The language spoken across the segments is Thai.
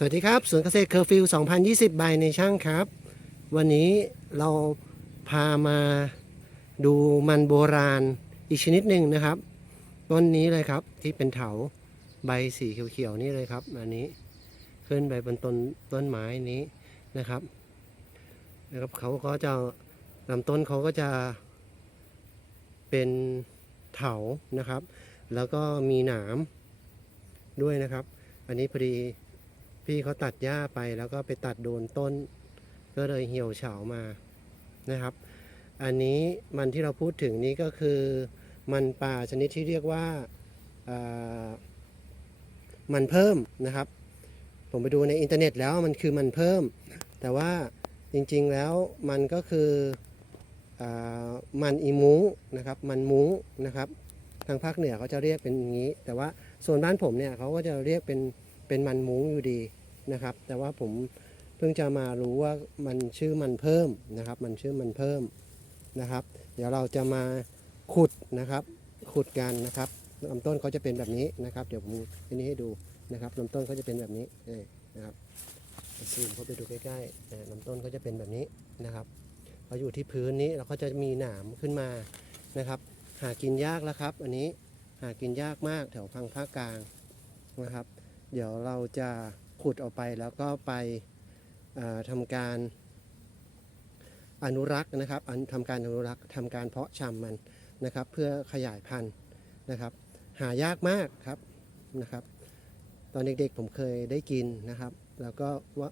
สวัสดีครับสวนเกษตรเคอร์ฟิว 2020 บายในช่างครับ วันนี้เราพามาดูมันโบราณอีกชนิดหนึ่งนะครับ ต้นนี้เลยครับที่เป็นเถาใบสีเขียวๆนี่เลยครับ อันนี้ขึ้นไปบนต้นต้นไม้นี้นะครับนะครับเขาก็จะลำต้นเขาก็จะเป็นเถานะครับ แล้วก็มีหนามด้วยนะครับ อันนี้พอดี พี่เขาตัดหญ้าไปแล้วก็ไปตัดโดนต้น ก็เลยเหี่ยวเฉามานะครับ อันนี้มันที่เราพูดถึงนี้ก็คือมันป่าชนิดที่เรียกว่าามันเพิ่มนะครับ ผมไปดูในอินเทอร์เน็ตแล้วมันคือมันเพิ่ม แต่ว่าจริงๆแล้วมันก็คืออมันอีมุ้งนะครับ มันมุ้งนะครับทางภาคเหนือเขาจะเรียกเป็นอย่างนี้ แต่ว่าส่วนบ้านผมเนี่ยเขาก็จะเรียกเป็นเป็นมันมุ้งอยู่ดี นะครับ แต่ว่าผมเพิ่งจะมารู้ว่ามันชื่อมันเพิ่มนะครับ มันชื่อมันเพิ่มนะครับ เดี๋ยวเราจะมาขุดนะครับ ขุดกันนะครับลำต้นเขาจะเป็นแบบนี้นะครับ เดี๋ยวผมอันนี้ให้ดูนะครับลำต้นเขาจะเป็นแบบนี้นี่นะครับซูมเข้าไปดูใกล้ๆนะลำต้นเขาจะเป็นแบบนี้นะครับพออยู่ที่พื้นนี้เราก็จะมีหนามขึ้นมานะครับ หากินยากแล้วครับ อันนี้หากินยากมากแถวพังภาคกลางนะครับ เดี๋ยวเราจะ ขุดออกไปแล้วก็ไปทำการอนุรักษ์นะครับอันทำการอนุรักษ์ทำการเพาะชำมันนะครับ เพื่อขยายพันธุ์นะครับ หายากมากครับนะครับ ตอนเด็กๆผมเคยได้กินนะครับ แล้วก็ว่า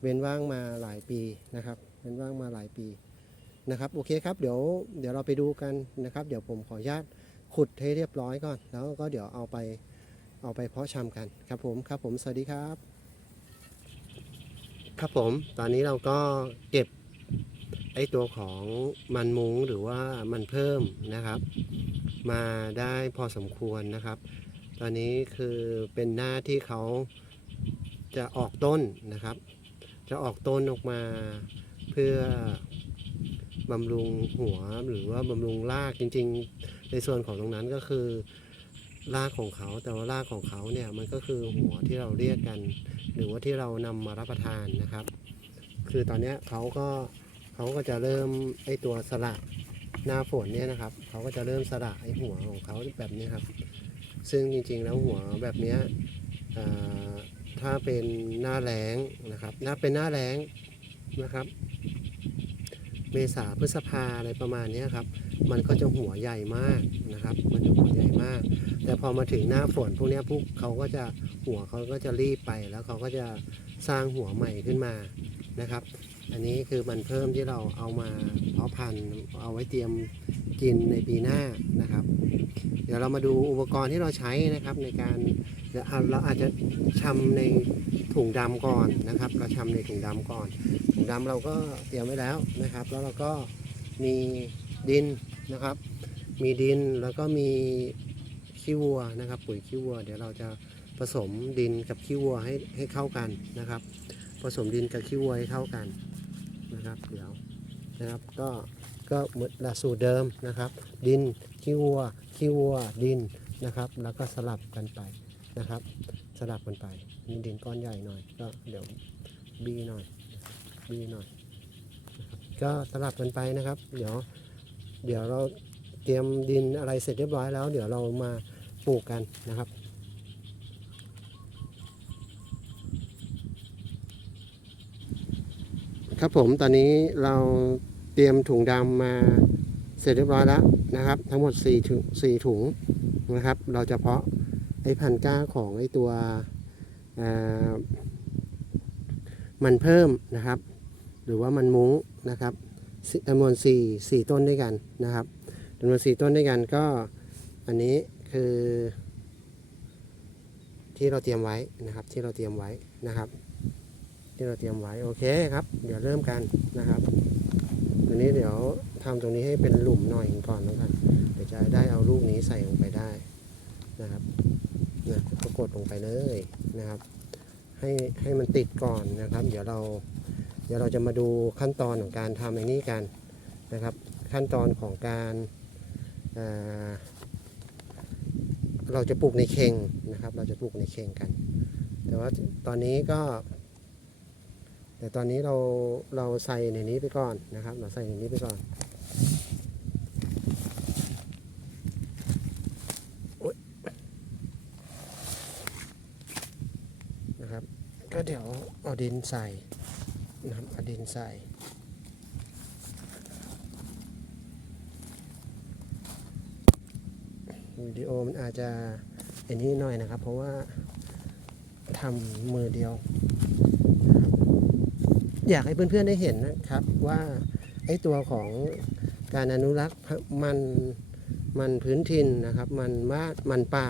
เว้นว่างมาหลายปีนะครับเว้นว่างมาหลายปีนะครับโอเคครับเดี๋ยวเดี๋ยวเราไปดูกันนะครับ เดี๋ยวผมขออนุญาตขุดให้เรียบร้อยก่อน แล้วก็เดี๋ยวเอาไปเอาไปเพาะชำกันครับผมครับผมสวัสดีครับ ครับผมตอนนี้เราก็เก็บไอตัวของมันมุ้งหรือว่ามันเพิ่มนะครับ มาได้พอสมควรนะครับ ตอนนี้คือเป็นหน้าที่เขาจะออกต้นนะครับ จะออกต้นออกมาเพื่อบำรุงหัวหรือว่าบำรุงรากจริง ๆ ในส่วนของตรงนั้นก็คือ รากของเขา แต่ว่ารากของเขาเนี่ยมันก็คือหัวที่เราเรียกกัน หรือว่าที่เรานำมารับประทานนะครับ คือตอนนี้เขาก็เขาก็จะเริ่มไอตัวสละหน้าฝนเนี่ยนะครับเขาก็จะเริ่มสละไอหัวของเขาแบบนี้ครับ ซึ่งจริงๆแล้วหัวแบบนี้ถ้าเป็นหน้าแล้งนะครับถ้าเป็นหน้าแล้งนะครับ เมษาพฤษภาอะไรประมาณนี้ครับ มันก็จะหัวใหญ่มากนะครับ มันจะหัวใหญ่มาก แต่พอมาถึงหน้าฝนพวกนี้พวกเขาก็จะหัวเขาก็จะรีบไปแล้วเขาก็จะสร้างหัวใหม่ขึ้นมานะครับ อันนี้คือมันเพิ่มที่เราเอามาเพาะพันธุ์เอาไว้เตรียมกินในปีหน้านะครับ เดี๋ยวเรามาดูอุปกรณ์ที่เราใช้นะครับในการเราอาจจะชำในถุงดำก่อนนะครับ เราชำในถุงดำก่อน ถุงดำเราก็เตรียมไว้แล้วนะครับ แล้วเราก็มี ดินนะครับ มีดินแล้วก็มีขี้วัวนะครับ ปุ๋ยขี้วัว เดี๋ยวเราจะผสมดินกับขี้วัวให้ให้เข้ากันนะครับ ผสมดินกับขี้วัวให้เข้ากันนะครับ เดี๋ยวนะครับก็ก็เหมือนหลักสูตรเดิมนะครับ ดินขี้วัวขี้วัวดินนะครับ แล้วก็สลับกันไปนะครับ สลับกันไปมีดินก้อนใหญ่หน่อย ก็เดี๋ยวบีหน่อยบีหน่อยก็สลับกันไปนะครับ เดี๋ยว เดี๋ยวเราเตรียมดินอะไรเสร็จเรียบร้อยแล้ว เดี๋ยวเรามาปลูกกันนะครับครับผมตอนนี้เราเตรียมถุงดำมาเสร็จเรียบร้อยแล้วนะครับ ทั้งหมด4ถุง4ถุงนะครับ เราจะเพาะไอ้พันก้าของไอ้ตัวมันเพิ่มนะครับ หรือว่ามันมุ้งนะครับ จำนวน4 4 ต้นด้วยกันนะครับจำนวน 4 ต้นด้วยกันก็อันนี้คือที่เราเตรียมไว้นะครับ ที่เราเตรียมไว้นะครับ ที่เราเตรียมไว้โอเคครับ เดี๋ยวเริ่มกันนะครับอันนี้เดี๋ยวทำตรงนี้ให้เป็นหลุมหน่อยก่อนแล้วกันเดี๋ยวจะได้เอาลูกนี้ใส่ลงไปได้นะครับนะก็กดลงไปเลยนะครับ ให้ให้มันติดก่อนนะครับ เดี๋ยวเรา เดี๋ยวเราจะมาดูขั้นตอนของการทำไอ้นี้กันนะครับ ขั้นตอนของการาเราจะปลูกในเข่งนะครับ เราจะปลูกในเข่งกัน แต่ว่าตอนนี้ก็ แต่ตอนนี้เราเราใส่ในนี้ไปก่อนนะครับ เราใส่ในนี้ไปก่อนอนะครับ ก็เดี๋ยวเอาดินใส่ นะครับเอดินใส่วิดีโอมันอาจจะอันนี้หน่อยนะครับ เพราะว่าทำมือเดียว อยากให้เพื่อนๆได้เห็นนะครับว่าไอ้ตัวของการอนุรักษ์มันมันพื้นถิ่นนะครับ มันบ้านมันป่า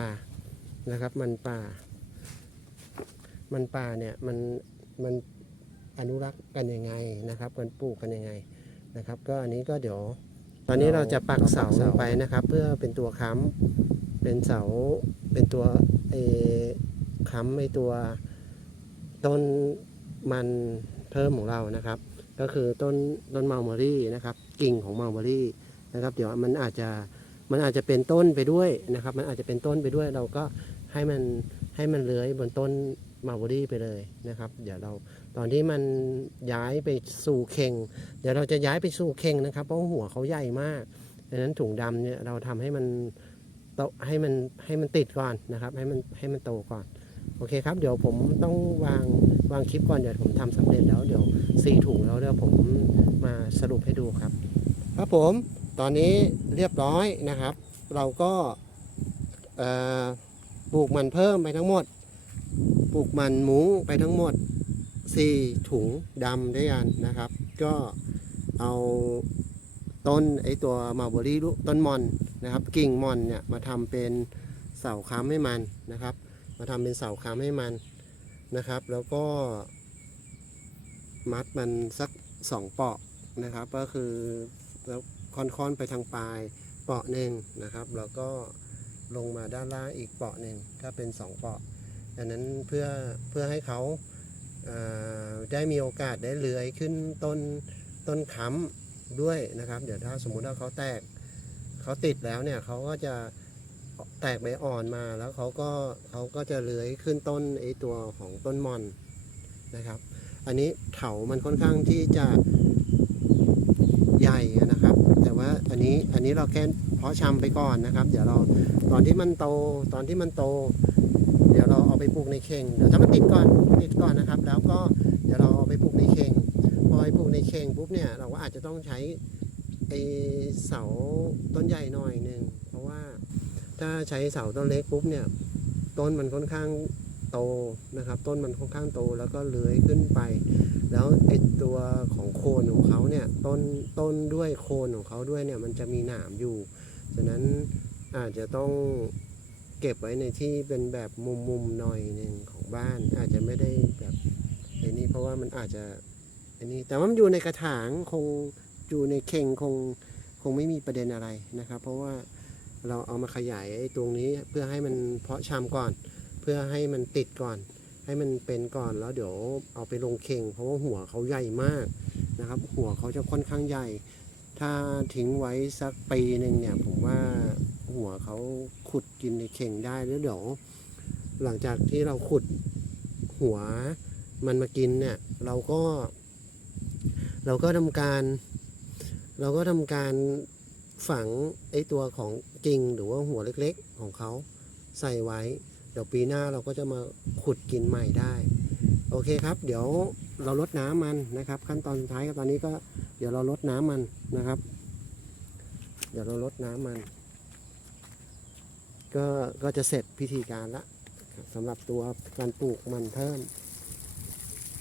นะครับ มันป่า มันป่าเนี่ยมันมัน อนุรักษ์กันยังไงนะครับกันปลูกกันยังไงนะครับ ก็อันนี้ก็เดี๋ยว ตอนนี้เราจะปักเสาลงไปนะครับ เพื่อเป็นตัวค้ำเป็นเสาเป็นตัวเอค้ำไอตัวต้นมันเพิ่มของเรานะครับ ก็คือต้นต้นมัลเมอรี่นะครับ กิ่งของมัลเมอรี่นะครับ เดี๋ยวมันอาจจะมันอาจจะเป็นต้นไปด้วยนะครับ มันอาจจะเป็นต้นไปด้วยเราก็ให้มันให้มันเลื้อยบนต้น มัลเมอรี่ไปเลยนะครับ เดี๋ยวเราตอนที่มันย้ายไปสู่เข่ง เดี๋ยวเราจะย้ายไปสู่เข่งนะครับ เพราะหัวเขาใหญ่มากดังนั้นถุงดำเนี่ยเราทำให้มันโตให้มันให้มันติดก่อนนะครับ ให้มันให้มันโตก่อนโอเคครับ เดี๋ยวผมต้องวางวางคลิปก่อนเดี๋ยวผมทำสำเร็จแล้วเดี๋ยวซีถุงแล้วเดี๋ยวผมมาสรุปให้ดูครับ ครับผมตอนนี้เรียบร้อยนะครับ เราก็ปลูกมันเพิ่มไปทั้งหมด ลูกมันมุ้งไปทั้งหมด 4 ถุงดำด้วยกันนะครับ ก็เอาต้นไอตัวมาเบอรี่ต้นมอนนะครับ กิ่งมอนเนี่ยมาทำเป็นเสาค้ำให้มันนะครับ มาทำเป็นเสาค้ำให้มันนะครับ แล้วก็ มัดมันสักสองเปาะนะครับ ก็คือแล้วค่อนๆไปทางปลายเปาะหนึ่งนะครับ แล้วก็ลงมาด้านล่างอีกเปาะหนึ่งก็เป็นสองเปาะ ดังนั้นเพื่อเพื่อให้เขาเได้มีโอกาสได้เลื้อยขึ้นต้นต้นค้ำด้วยนะครับ เดี๋ยวถ้าสมมุติว่าเขาแตกเขาติดแล้วเนี่ยเขาก็จะแตกใบอ่อนมาแล้วเขาก็เขาก็จะเลื้อยขึ้นต้นไอตัวของต้นมอนนะครับ อันนี้เถามันค่อนข้างที่จะใหญ่นะครับ แต่ว่าอันนี้อันนี้เราแค่เพาะชำไปก่อนนะครับ เดี๋ยวเราตอนที่มันโตตอนที่มันโต ไปปลูกในเข่งเดี๋ยวถ้ามันติดก่อนติดก่อนนะครับ แล้วก็เดี๋ยวเราเอาไปปลูกในเข่งพอไปปลูกในเข่งปุ๊บเนี่ยเราก็อาจจะต้องใช้ไอเสาต้นใหญ่หน่อยหนึ่งเพราะว่าถ้าใช้เสาต้นเล็กปุ๊บเนี่ยต้นมันค่อนข้างโตนะครับ ต้นมันค่อนข้างโตแล้วก็เลื้อยขึ้นไป แล้วไอตัวของโคนของเขาเนี่ยต้นต้นด้วยโคนของเขาด้วยเนี่ยมันจะมีหนามอยู่ฉะนั้นอาจจะต้อง เก็บไว้ในที่เป็นแบบมุมมุมๆหน่อยหนึ่งของบ้าน อาจจะไม่ได้แบบไอ้นี่เพราะว่ามันอาจจะไอ้นี่แต่ว่ามันอยู่ในกระถางคงอยู่ในเข่งคงคงไม่มีประเด็นอะไรนะครับ เพราะว่าเราเอามาขยายไอ้ตรงนี้เพื่อให้มันเพาะชำก่อน เพื่อให้มันติดก่อน ให้มันเป็นก่อนแล้วเดี๋ยวเอาไปลงเข่ง เพราะว่าหัวเขาใหญ่มากนะครับ หัวเขาจะค่อนข้างใหญ่ ถ้าทิ้งไว้สักปีหนึ่งเนี่ยผมว่า หัวเขาขุดกินในเข่งได้แล้วเดี๋ยวหลังจากที่เราขุดหัวมันมากินเนี่ย เราก็ เราก็ทำการ เราก็ทำการฝังไอตัวของกิ่งหรือว่าหัวเล็กๆ ของเขาใส่ไว้ เดี๋ยวปีหน้าเราก็จะมาขุดกินใหม่ได้ โอเคครับ เดี๋ยวเราลดน้ำมันนะครับ ขั้นตอนสุดท้ายก็ตอนนี้ก็เดี๋ยวเราลดน้ำมันนะครับ เดี๋ยวเราลดน้ำมัน ก็ก็จะเสร็จพิธีการละสำหรับตัวการปลูกมันเพิ่ม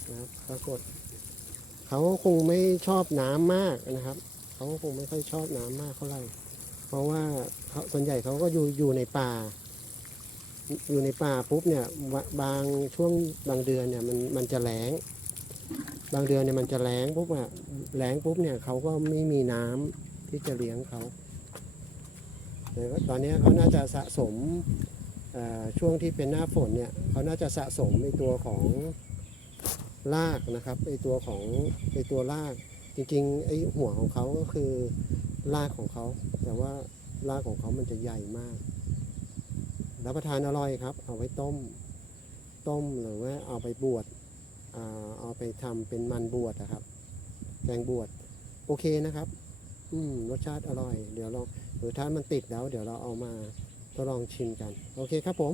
นะครับปรากฏเขาคงไม่ชอบน้ำมากนะครับเขาคงไม่ค่อยชอบน้ำมากเท่าไหร่เพราะว่าเขาส่วนใหญ่เขาก็อยู่อยู่ในป่า อยู่ในป่าปุ๊บเนี่ยบางช่วงบางเดือนเนี่ยมันมันจะแล้ง บางเดือนเนี่ยมันจะแล้งปุ๊บอะแล้งปุ๊บเนี่ยเขาก็ไม่มีน้ำที่จะเลี้ยงเขา แต่ว่าตอนนี้เขาน่าจะสะสมช่วงที่เป็นหน้าฝนเนี่ยเขาน่าจะสะสมในตัวของรากนะครับไอตัวของไอตัวรากจริงๆไอหัวของเขาก็คือรากของเขา แต่ว่ารากของเขามันจะใหญ่มากรับประทานอร่อยครับ เอาไว้ต้ม ต้มหรือว่าเอาไปบวชเอาไปทำเป็นมันบวชนะครับแกงบวชโอเคนะครับ อืมรสชาติอร่อย เดี๋ยวลอง หรือถ้ามันติดแล้ว เดี๋ยวเราเอามาทดลองชิมกัน โอเคครับผม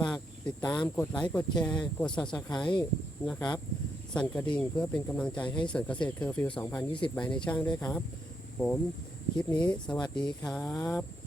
ฝากติดตามกดไลค์กดแชร์ กด subscribe นะครับ สั่นกระดิ่งเพื่อเป็นกำลังใจให้สวนเกษตรเคอร์ฟิว 2020 ใบในช่างด้วยครับ ผมคลิปนี้สวัสดีครับ